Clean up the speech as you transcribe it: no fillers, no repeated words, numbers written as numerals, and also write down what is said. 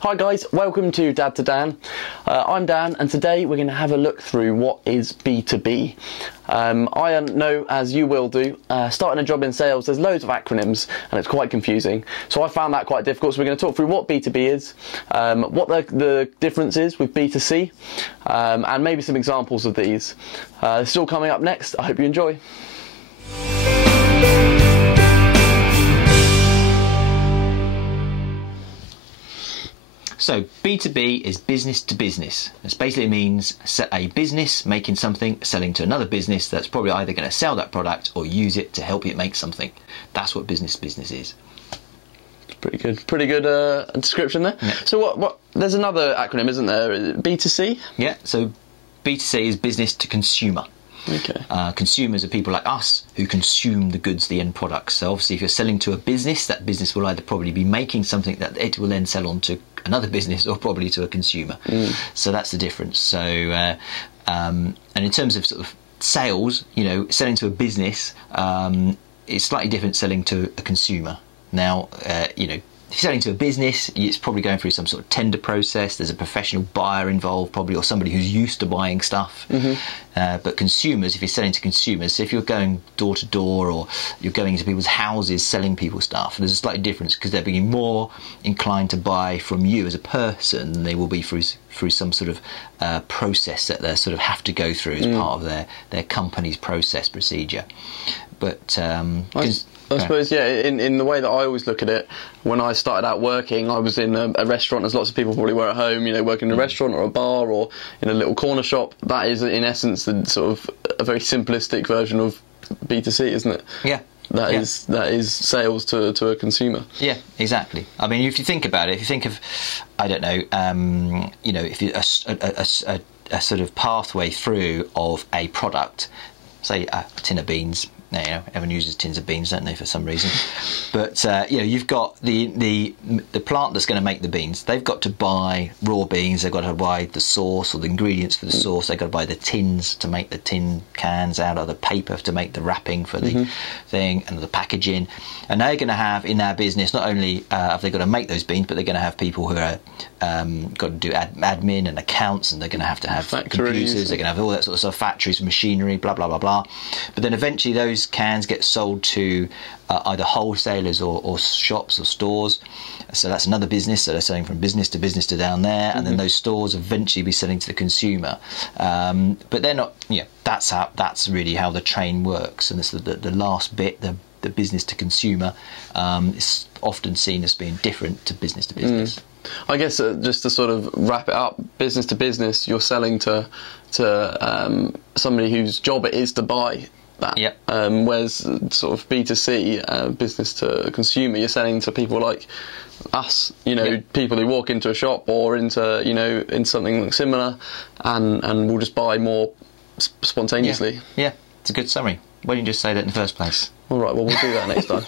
Hi guys, welcome to Dad to Dan. I'm Dan, and today we're going to have a look through what is B2b. I know, as you will do, starting a job in sales, there's loads of acronyms and it's quite confusing. So I found that quite difficult, so we're going to talk through what B2b is, what the difference is with B2C, and maybe some examples of these. This is all coming up next. I hope you enjoy. So B2b is business to business. This basically means a business making something, selling to another business that's probably either going to sell that product or use it to help it make something. That's what business to business is. Pretty good description there. Yeah. So what? There's another acronym, isn't there? B2C? Yeah. So B2C is business to consumer. Okay. Consumers are people like us who consume the goods, the end products. So obviously if you're selling to a business, that business will either probably be making something that it will then sell on to another business or probably to a consumer. So that's the difference. So and in terms of sort of sales, you know, selling to a business, it's slightly different selling to a consumer. Now, you know, if you're selling to a business, it's probably going through some sort of tender process. There's a professional buyer involved, probably, or somebody who's used to buying stuff. But consumers, if you're selling to consumers, so if you're going door to door or you're going into people's houses selling people stuff, there's a slight difference because they're being more inclined to buy from you as a person than they will be through some sort of process that they sort of have to go through as part of their company's process procedure. But I suppose, yeah, in the way that I always look at it, when I started out working, I was in a restaurant, as lots of people probably were at home, you know, working in a restaurant or a bar or in a little corner shop. That is, in essence, the sort of a very simplistic version of B2C, isn't it? Yeah. That is sales to a consumer. Yeah, exactly. I mean, if you think about it, if you think of, I don't know, you know, if you a sort of pathway through of a product, say a tin of beans. Now, you know, everyone uses tins of beans, don't they, for some reason? But you know, you've got the plant that's going to make the beans. They've got to buy raw beans. They've got to buy the sauce or the ingredients for the sauce. They've got to buy the tins to make the tin cans out of the paper to make the wrapping for the thing and the packaging. And they're going to have in their business not only have they got to make those beans, but they're going to have people who are got to do admin and accounts, and they're going to have computers. They're going to have all that sort of stuff, factories, machinery, blah blah blah blah. But then eventually those cans get sold to either wholesalers or shops or stores. So that's another business. So they're selling from business to down there, and then those stores eventually be selling to the consumer. But they're not. Yeah, that's really how the train works. And this the last bit, the business to consumer, is often seen as being different to business. I guess just to sort of wrap it up, business to business, you're selling to somebody whose job it is to buy that. Yep. Whereas sort of B2C, business to consumer, you're selling to people like us, you know, people who walk into a shop or into, you know, in something similar, and will just buy more spontaneously. Yeah, it's a good summary. Why didn't you just say that in the first place? All right, well, we'll do that next time.